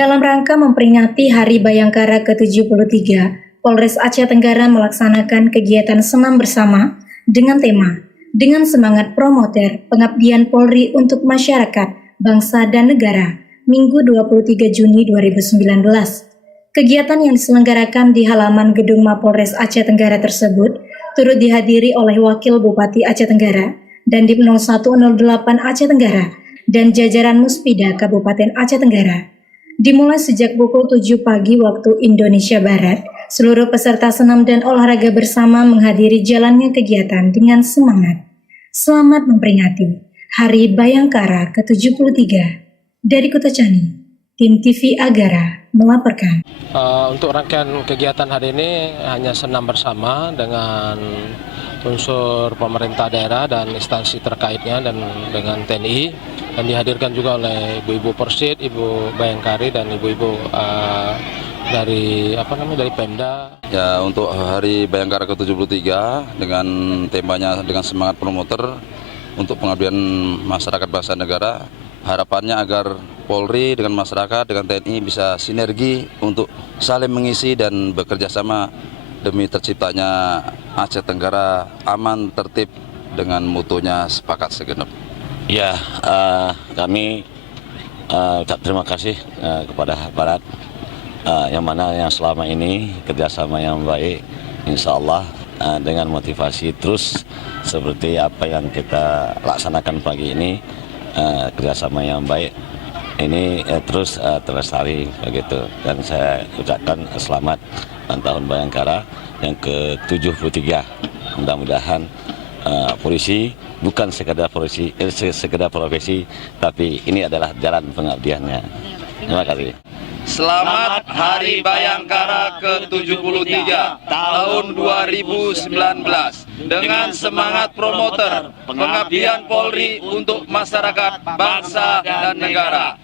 Dalam rangka memperingati Hari Bayangkara ke-73, Polres Aceh Tenggara melaksanakan kegiatan senam bersama dengan tema "Dengan Semangat Promoter Pengabdian Polri untuk Masyarakat, Bangsa dan Negara", Minggu 23 Juni 2019. Kegiatan yang diselenggarakan di halaman gedung Mapolres Aceh Tenggara tersebut turut dihadiri oleh Wakil Bupati Aceh Tenggara, Dandim 0108 Aceh Tenggara, dan jajaran Muspida Kabupaten Aceh Tenggara. Dimulai sejak pukul 7 pagi waktu Indonesia Barat, seluruh peserta senam dan olahraga bersama menghadiri jalannya kegiatan dengan semangat. Selamat memperingati Hari Bayangkara ke-73. Dari Kota Cani, tim TV Agara melaporkan. Untuk rangkaian kegiatan hari ini hanya senam bersama dengan unsur pemerintah daerah dan instansi terkaitnya dan dengan TNI, dan dihadirkan juga oleh ibu-ibu Persid, ibu Bayangkari dan ibu-ibu dari Pemda. Ya, untuk Hari Bayangkara ke-73 dengan temanya dengan semangat promoter untuk pengabdian masyarakat bangsa negara, harapannya agar Polri dengan masyarakat dengan TNI bisa sinergi untuk saling mengisi dan bekerja sama demi terciptanya Aceh Tenggara aman, tertib dengan mutunya sepakat segenap. Ya, kami terima kasih kepada aparat yang mana yang selama ini kerjasama yang baik, insya Allah dengan motivasi terus seperti apa yang kita laksanakan pagi ini, kerjasama yang baik ini terus terlestari begitu, dan saya ucapkan selamat tahun Bayangkara yang ke-73. Mudah-mudahan polisi bukan sekedar profesi, tapi ini adalah jalan pengabdiannya. Terima kasih. Selamat Hari Bayangkara ke-73 tahun 2019 dengan semangat promoter pengabdian Polri untuk masyarakat, bangsa dan negara.